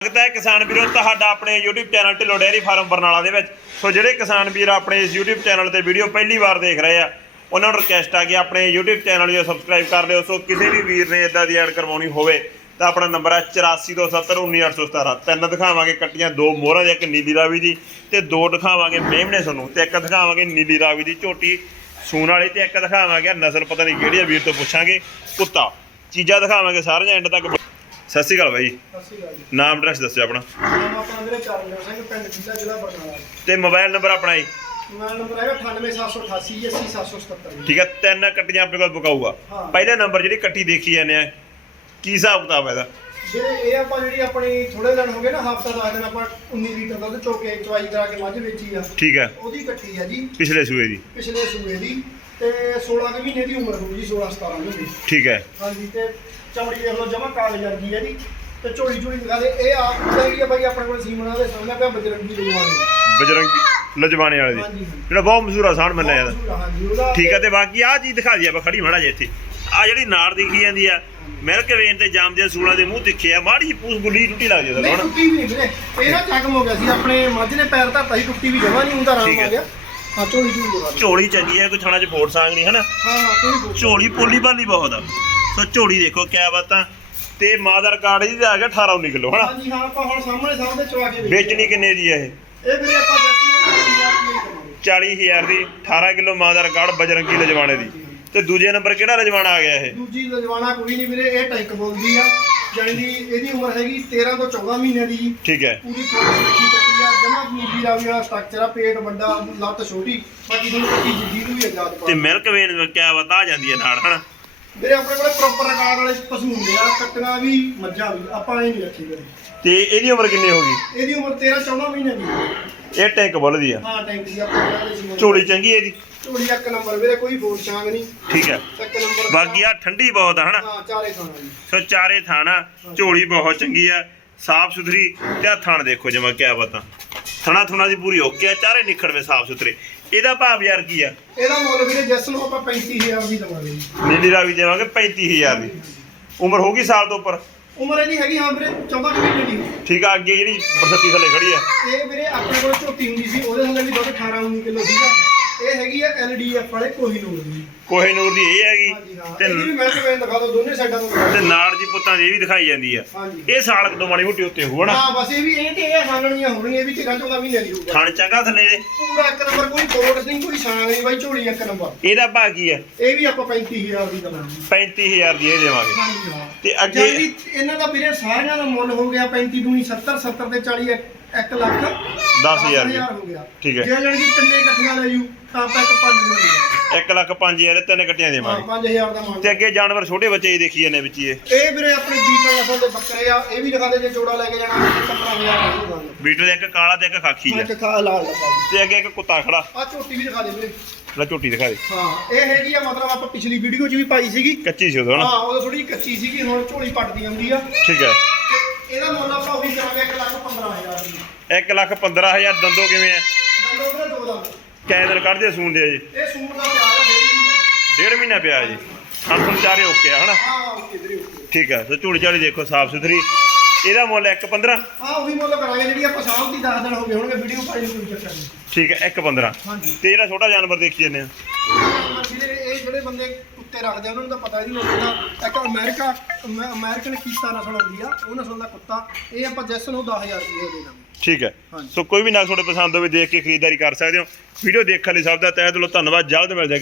ਸਵਾਗਤ ਹੈ ਕਿਸਾਨ ਵੀਰੋ, ਤੁਹਾਡਾ ਆਪਣੇ YouTube channel Dhillon dairy farm Barnala ਦੇ ਵਿੱਚ। ਸੋ ਜਿਹੜੇ ਕਿਸਾਨ ਵੀਰ ਆਪਣੇ ਇਸ YouTube ਚੈਨਲ ਤੇ ਵੀਡੀਓ ਪਹਿਲੀ ਵਾਰ ਦੇਖ ਰਹੇ ਆ, ਉਹਨਾਂ ਨੂੰ ਰਿਕਵੈਸਟ ਆ ਕਿ ਆਪਣੇ YouTube ਚੈਨਲ ਨੂੰ ਸਬਸਕ੍ਰਾਈਬ ਕਰ ਲਿਓ। ਸੋ ਕਿਸੇ ਵੀ ਵੀਰ ਨੇ ਇਦਾਂ ਦੀ ਐਡ ਕਰਵਾਉਣੀ ਹੋਵੇ, ਤਾਂ ਆਪਣਾ ਨੰਬਰ ਹੈ 8427191817 ਤਿੰਨ ਦਿਖਾਵਾਂਗੇ ਕੱਟੀਆਂ, ਦੋ ਮੋਹਰਾਂ ਦੀ ਇੱਕ ਨੀਲੀ ਰਾਵੀ ਦੀ, ਤੇ ਦੋ ਦਿਖਾਵਾਂਗੇ ਮੇਮਣੇ ਤੁਹਾਨੂੰ ਤੇ ਇੱਕ ਦਿਖਾਵਾਂਗੇ ਨੀਲੀ ਰਾਵੀ ਦੀ ਝੋਟੀ ਸੂਣ ਵਾਲੀ, ਤੇ ਇੱਕ ਦਿਖਾਵਾਂਗੇ ਨਸਲ ਪਤਾ ਨਹੀਂ ਕਿਹੜੀ ਆ, ਵੀਰ ਤੋਂ ਪੁੱਛਾਂਗੇ ਕੁੱਤਾ। ਚੀਜ਼ਾਂ ਦਿਖਾਵਾਂਗੇ, ਸਾਰੀਆਂ ਐਂਡ ਤੱਕ ਸਤਿ ਸ਼੍ਰੀ ਅਕਾਲ ਬਾਈ। ਸਤਿ ਸ਼੍ਰੀ ਅਕਾਲ ਜੀ। ਨਾਮ ਐਡਰੈਸ ਦੱਸਿਓ ਆਪਣਾ। ਨਾਮ ਆਪਣਾ ਵੀਰੇ ਚਰਨਜੋਤ ਸਿੰਘ ਪਿੰਡ ਜਿੱਲਾ ਜ਼ਿਲ੍ਹਾ ਬਰਨਾਲਾ। ਤੇ ਮੋਬਾਈਲ ਨੰਬਰ ਆਪਣਾ ਜੀ। ਮੋਬਾਈਲ ਨੰਬਰ ਹੈਗਾ 98788 80777 ਠੀਕ ਹੈ ਤਿੰਨ ਕੱਟੀਆਂ ਆਪਣੇ ਕੋਲ ਬਕਾਊਗਾ। ਪਹਿਲੇ ਨੰਬਰ ਜਿਹੜੀ ਕੱਟੀ ਦੇਖੀ ਜਾਂਦੇ ਆ ਕੀ ਹਿਸਾਬ ਕਿਤਾਬ ਹੈ ਇਹਦਾ? ਜਿਹੜੇ ਇਹ ਆਪਾਂ ਜਿਹੜੀ ਆਪਣੀ ਥੋੜੇ ਦਿਨ ਹੋ ਗਏ ਨਾ ਹਫਤਾ ਦਸ ਦਿਨ ਆਪਾਂ 19 ਲੀਟਰ ਦੁੱਧ ਚੋਕੇ ਚਵਾਈ ਕਰਾ ਕੇ ਮੱਝ ਵੇਚੀ ਆ। ਠੀਕ ਹੈ। ਉਹਦੀ ਇਕੱਠੀ ਆ ਜੀ। ਪਿਛਲੇ ਸੂਏ ਦੀ। ਪਿਛਲੇ ਸੂਏ ਦੀ। ਤੇ 16 ਕੁ ਮਹੀਨੇ ਦੀ ਉਮਰ ਹੋਊਗੀ 16 17 ਮਹੀਨੇ। ਦੀ ਠੀਕ ਹੈ। ਹਾਂਜੀ ਤੇ ਚਮੜੀ ਦੇਖ ਲਓ ਜਮਾ ਕਾਗਜ਼ ਵਰਗੀ ਹੈ ਜੀ। ਤੇ ਝੋਲੀ ਝੋਲੀ ਦਿਖਾ ਦੇ। ਇਹ ਆ ਹੈਗੀ ਆ ਬਾਈ ਆਪਣੇ ਕੋਲ ਸੀਮਣਾ ਦੇ ਸਾਹਮਣੇ ਪਿਆ ਬਜਰੰਗੀ ਲਗਵਾਉਣੀ ਬਜਰੰਗੀ ਲਜਵਾਣੇ ਵਾਲੇ ਦੀ। ਹਾਂਜੀ ਜਿਹੜਾ ਬਹੁਤ ਮਸ਼ਹੂਰ ਆ ਸਾਨ ਮੰਨਿਆ ਜਾਂਦਾ ਹਾਂਜੀ ਉਹਦਾ ਠੀਕ ਹੈ ਤੇ ਬਾਕੀ ਆਹ ਚੀਜ਼ ਦਿਖਾ ਦਈਏ ਆਪਾਂ ਖੜੀ ਮਾੜਾ ਜਿਹਾ ਇੱਥੇ। ਆ ਜਿਹੜੀ ਨਾੜ ਦਿਖੀ ਜਾਂਦੀ ਆ ਮਿਲਕ ਵੇਨ ਤੇ ਜਾਮਦੇ ਸੂਲਾਂ ਦੇ ਮੂੰਹ ਤਿੱਖੇ ਆ ਮਾੜੀ ਜਿਹੀ ਪੂਸ ਗੁੱਲੀ ਟੁੱਟੀ ਲੱਗ ਜਾਂਦਾ ਨਹੀਂ ਹੁਣ ਟੁੱਟੀ ਵੀ ਨਹੀਂ ਵੀਰੇ। ਇਹ ਨਾ ਜ਼ਖਮ ਹੋ ਗਿਆ ਸੀ ਆਪਣੇ ਮੱਝ ਨੇ ਪੈਰ ਧਰਤਾ ਸੀ ਟੁੱਟੀ ਵੀ ਜਮਾ ਨਹੀਂ ਹੁੰਦਾ ਠੀਕ ਆਰਾਮ ਹੈ। ਆ ਗਿਆ। ਹਾਂ ਝੋਲੀ ਚੰਗੀ ਹੈ ਕੋਈ ਥਾਣਾ 'ਚ ਫੋੜ ਸਾਂਗ ਨਹੀਂ ਹਨਾ? ਹਾਂ ਹਾਂ ਝੋਲੀ ਪੋਲੀ ਭਾਲੀ ਬਹੁਤ ਆ। ਸੋ ਝੋਲੀ ਦੇਖੋ ਕਿਆ ਬਾਤਾਂ। ਤੇ ਮਾਂ ਦਾ ਰਿਕਾਰਡ ਇਹਦੀ ਆ ਗਿਆ 18 19 ਕਿਲੋ ਹਨਾ? ਹਾਂਜੀ ਹਾਂ ਆਪਾਂ ਹੁਣ ਸਾਹਮਣੇ ਸਾਹਮਣੇ ਚਵਾ ਕੇ ਵੇਚਣੀ ਕਿੰਨੇ ਦੀ ਆ ਇਹ? ਇਹ ਵੀਰੇ ਆਪਾਂ ਜੱਟ ਨੂੰ 40000 ਰੁਪਏ ਕਰਾਂਗੇ 40000 ਦੀ 18 ਕਿਲੋ ਮਾਂ ਦਾ ਰਿਕਾਰਡ ਬਜਰੰਗੀ ਲਜਵਾਣੇ ਦੀ। ਤੇ ਦੂਜੇ ਨੰਬਰ ਕਿਹੜਾ ਲਜਵਾਣਾ ਆ ਗਿਆ ਇਹ? ਦੂਜੀ ਲਜਵਾਣਾ ਕੋਈ ਨਹੀਂ ਵੀਰੇ ਇਹ ਟੈਂਕ ਬੋਲਦੀ ਆ। ਦੀ ਇਹਦੀ ਉਮਰ ਹੈਗੀ 13 ਤੋਂ 14 ਮਹੀਨੇ ਦੀ। ਜੀ ਠੀਕ ਹੈ। ਪੂਰੀ ਕੱਟੀ ਆ ਜਮਾ ਨੀਲੀ ਰਾਵੀ ਵਾਲਾ ਸਟਰਕਚਰ ਆ ਪੇਟ ਵੱਡਾ ਲੱਤ ਛੋਟੀ ਬਾਕੀ ਤੁਹਾਨੂੰ ਕੱਟੀ ਜਿੱਦੀ ਨੂੰ ਵੀ ਆਜ਼ਾਦ ਪਾ ਤੇ ਮਿਲਕ ਵੇਨ ਕਿਆ ਬਤਾ ਆ ਜਾਂਦੀ ਹੈ ਨਾਲ ਹਨਾ? ਵੀਰੇ ਆਪਣੇ ਕੋਲੇ ਪ੍ਰੋਪਰ ਰਿਕਾਰਡ ਵਾਲੇ ਪਸ਼ੂ ਹੁੰਦੇ ਆ ਕੱਟਣਾ ਵੀ ਮੱਝਾਂ ਵੀ ਆਪਾਂ ਇਹ ਨਹੀਂ ਰੱਖੀ ਵੀਰੇ ਤੇ ਇਹਦੀ ਉਮਰ ਕਿੰਨੀ ਹੋ ਗਈ? ਇਹਦੀ ਉਮਰ 13 14 ਮਹੀਨੇ ਦੀ। ਹੈ। ਇਹ ਟੈਂਕ ਬੁੱਲਦੀ ਆ। ਹਾਂ ਟੈਂਕ ਦੀ ਆਪਾਂ ਕਹਿੰਦੇ ਸੀ ਝੋਲੀ ਚੰਗੀ ਇਹਦੀ? ਝੋਲੀ ਇੱਕ ਨੰਬਰ ਵੀਰੇ ਕੋਈ ਫੋਨ ਛਾਂਗ ਨਹੀਂ। ਠੀਕ ਹੈ ਇੱਕ ਨੰਬਰ ਬਾਕੀ ਆ ਠੰਡੀ ਬਹੁਤ ਆ ਹਨਾ? ਹਾਂ ਚਾਰੇ ਖਾਣਾ ਜੀ ਸੋ ਚਾਰੇ ਥਾਣਾ ਝੋਲੀ ਬਹੁਤ ਚੰਗੀ ਆ। ਸਾਫ਼ ਸੁਥਰੀ ਤੇ ਥਣ ਦੇਖੋ ਜਮਾ ਕਿਆ ਬਤਾ। ਥਣਾ ਥੁਣਾ ਦੀ ਪੂਰੀ ਓਕੇ ਆ ਚਾਰੇ ਨਿਖੜਵੇਂ ਸਾਫ਼ ਸੁਥਰੇ। ਇਹਦਾ ਭਾਵ ਯਾਰ ਕੀ ਆ? ਇਹਦਾ ਮੁੱਲ ਵੀਰੇ ਜੈਸ ਨੂੰ ਆਪਾਂ 35000 ਦੀ ਦਵਾਂਗੇ। ਜੀ ਨੀਲੀ ਰਾਵੀ ਦੇਵਾਂਗੇ 35000 ਦੀ। ਉਮਰ ਹੋਗੀ ਸਾਲ ਤੋਂ ਉੱਪਰ? ਉਮਰ ਇਹਦੀ ਹੈਗੀ ਹਾਂ ਵੀਰੇ 14 ਕੁ ਮਹੀਨੇ ਦੀ। ਠੀਕ ਆ ਅੱਗੇ ਜਿਹੜੀ ਬਰਸਤੀ ਥੱਲੇ ਖੜੀ ਆ। ਇਹ ਵੀਰੇ ਆਪਣੇ ਕੋਲ ਝੋਟੀ ਹੁੰਦੀ ਸੀ ਉਹਦੇ ਥੱਲੇ ਵੀ ਦੁੱਧ 18 19 ਕਿਲੋ ਸੀਗਾ। ਇਹ ਹੈਗੀ ਆ ਐਲਡੀਐਫ ਵਾਲੇ ਕੋਹੀਨੂਰ ਦੀ। ਕੋਹੇਨੂਰ ਦੀ ਇਹ ਹੈਗੀ। ਹਾਂਜੀ ਹਾਂ। ਤੇ ਇਹਦੀ ਵੀ ਮੈਂ ਤੇ ਦਿਖਾ ਦੋ ਦੋਨੇ ਸਾਈਡਾਂ ਤੋਂ ਦਿਖਾ ਤੇ ਦਿਓ। ਨਾੜ ਜੀ ਪੁੱਤਾਂ ਦੀ ਇਹ ਵੀ ਦਿਖਾਈ ਜਾਂਦੀ ਆ। ਹਾਂਜੀ। ਇਹ ਸਾਲ ਕਦੋਂ ਮਾੜੀ ਮੋਟੀ ਉੱਤੇ ਹਨਾ? ਹਾਂ ਬਸ ਇਹ ਵੀ ਇਹ ਤੇ ਇਹ ਖਾਣੀਆਂ ਹੋਣਗੀਆਂ ਇਹ ਵੀ 13 14 ਮਹੀਨੇ ਦੀ ਹੋਊਗਾ। ਥਣ ਚੰਗਾ ਥੱਲੇ ਦੇ। ਪੂਰਾ ਇੱਕ ਨੰਬਰ ਕੋਈ ਨਹੀਂ ਕੋਈ ਛਾਂ ਨਹੀਂ ਬਾਈ ਝੋਲੀ ਇੱਕ ਨੰਬਰ। ਇਹਦਾ ਭਾਅ ਕੀ ਆ? ਇਹ ਵੀ ਆਪਾਂ 35000 ਦੀ ਦਵਾਂਗੇ। 35000 ਦੀ ਇਹ ਦੇਵਾਂਗੇ। ਹਾਂਜੀ ਹਾਂ। ਤੇ ਅੱਗੇ- ਇਹਨਾਂ ਦਾ ਵੀਰੇ ਸਾਰਿਆਂ ਦਾ ਮੁੱਲ ਹੋ ਗਿਆ 35 ਦੂਣੀ 70 70 ਤੇ 40 1 ਲੱਖ। 10000 ਦੀ। ਹੋ ਗਿਆ। ਠੀਕ ਹੈ। ਜੇ ਜਾਣੀ ਕਿ ਤਿੰਨੇ ਇਕੱਠੀਆਂ ਲੈ ਜੂ ਤਾਂ ਆਪਾਂ ਇੱਕ ਪੰਜ ਲੈ ਲਈਏ 1 ਲੱਖ 5000 ਦੇ ਤਿੰਨ ਕੱਟੀਆਂ ਹਾਂ ਦੇਵਾਂਗੇ। 5000 ਦਾ ਮੰਨ ਤੇ ਅੱਗੇ ਜਾਨਵਰ ਛੋਟੇ ਬੱਚੇ ਹੀ ਦੇਖੀ ਜਾਂਦੇ ਵਿੱਚ ਹੀ ਇਹ। ਇਹ ਵੀਰੇ ਆਪਣੇ ਬੀਟਾ ਨਸਲ ਦੇ ਬੱਕਰੇ ਆ ਇਹ ਵੀ ਦਿਖਾ ਦੇ ਜੇ ਜੋੜਾ ਲੈ ਕੇ ਜਾਣਾ ਤਾਂ 15000 ਦਾ ਬੀਟਲ ਦੇ ਇੱਕ ਕਾਲਾ ਤੇ ਇੱਕ ਖਾਖੀ ਆ। ਇੱਕ ਖਾ ਲਾਲ ਲੱਗਾ। ਤੇ ਅੱਗੇ ਇੱਕ ਕੁੱਤਾ ਖੜਾ। ਆ ਝੋਟੀ ਵੀ ਦਿਖਾ ਦੇ ਵੀਰੇ। ਲੈ ਝੋਟੀ ਦਿਖਾ ਦੇ। ਹਾਂ ਇਹ ਹੈਗੀ ਆ ਮਤਲਬ ਆਪਾਂ ਪਿਛਲੀ ਵੀਡੀਓ 'ਚ ਵੀ ਪਾਈ ਸੀਗੀ। ਕੱਚੀ ਸੀ ਉਦੋਂ ਹਾਂ ਉਹ ਥੋੜੀ ਕੱਚੀ ਸੀਗੀ ਹੁਣ ਝੋਲੀ ਪੱਟਦੀ ਆਉਂਦੀ ਆ। ਠੀਕ ਹੈ। ਇਹਦਾ ਮੁੱਲ ਆਪਾਂ ਉਹੀ ਕਰਾਂਗੇ 1 ਲੱਖ 15000 ਦੀ। 1 ਲੱਖ 15000 ਦੰਦੋ ਕਿਵੇਂ ਆ? ਦੰਦੋਂ ਵੀਰੇ ਦੋ ਦੰਦ। ਕੈ ਦਿਨ ਕੱਢਦੇ ਸੂਣ ਦੇ ਜੀ। ਇਹ ਸੂਟ ਦਾ ਪਿਆਰ ਹੈ ਡੇਢ ਮਹੀਨੇ। ਡੇਢ ਮਹੀਨਾ ਪਿਆ ਜੀ। ਸਾਨੂੰ ਚਾਰੇ ਓਕੇ ਆ ਹਨਾ? ਹਾਂ ਓਕੇ ਵੀਰੇ ਓਕੇ। ਠੀਕ ਹੈ ਤੇ ਝੋਲੀ ਝਾਲੀ ਦੇਖੋ ਸਾਫ਼ ਸੁਥਰੀ। ਇਹਦਾ ਮੁੱਲ 1.15 ਹਾਂ ਉਹੀ ਮੁੱਲ ਕਰਾਂਗੇ ਜਿਹੜੀ ਆਪਾਂ ਸ਼ਾਮ ਦੀ 10 ਦਿਨ ਹੋ ਗਏ ਹੋਣਗੇ ਵੀਡੀਓ ਪਾਈ ਨੂੰ ਕੋਈ ਚੱਕਰ ਨਹੀਂ ਠੀਕ ਹੈ 1.15 ਹਾਂਜੀ। ਤੇ ਜਿਹੜਾ ਛੋਟਾ ਜਾਨਵਰ ਦੇਖੀ ਜਾਂਦੇ ਆ? ਜਿਹੜੇ ਇਹ ਜਿਹੜੇ ਬੰਦੇ ਕੁੱਤੇ ਰੱਖਦੇ ਆ ਉਹਨਾਂ ਨੂੰ ਤਾਂ ਪਤਾ ਹੀ ਨਹੀਂ ਹੁੰਦਾ। ਇੱਕ ਅਮਰੀਕਾ ਅਮੈ- ਅਮਰੀਕਨ ਕੀਤਾ ਨਸਲ ਆਉਂਦੀ ਆ ਉਹ ਨਸਲ ਦਾ ਕੁੱਤਾ। ਇਹ ਆਪਾਂ ਜੈਸ ਨੂੰ 10000 ਰੁਪਏ ਦੇ ਦਾਂਗੇ। ਠੀਕ ਹੈ। ਹਾਂਜੀ। ਸੋ ਕੋਈ ਵੀ ਨਾ ਤੁਹਾਡੇ ਪਸੰਦ ਹੋਵੇ ਦੇਖ ਕੇ ਖਰੀਦਦਾਰੀ ਕਰ ਸਕਦੇ ਹੋ। ਵੀਡੀਓ ਦੇਖਣ ਲਈ ਸਭ ਦਾ ਤਹਿ ਦਿਲੋਂ ਧੰਨਵਾਦ। ਜਲਦ ਮਿਲ ਜਾਏਗਾ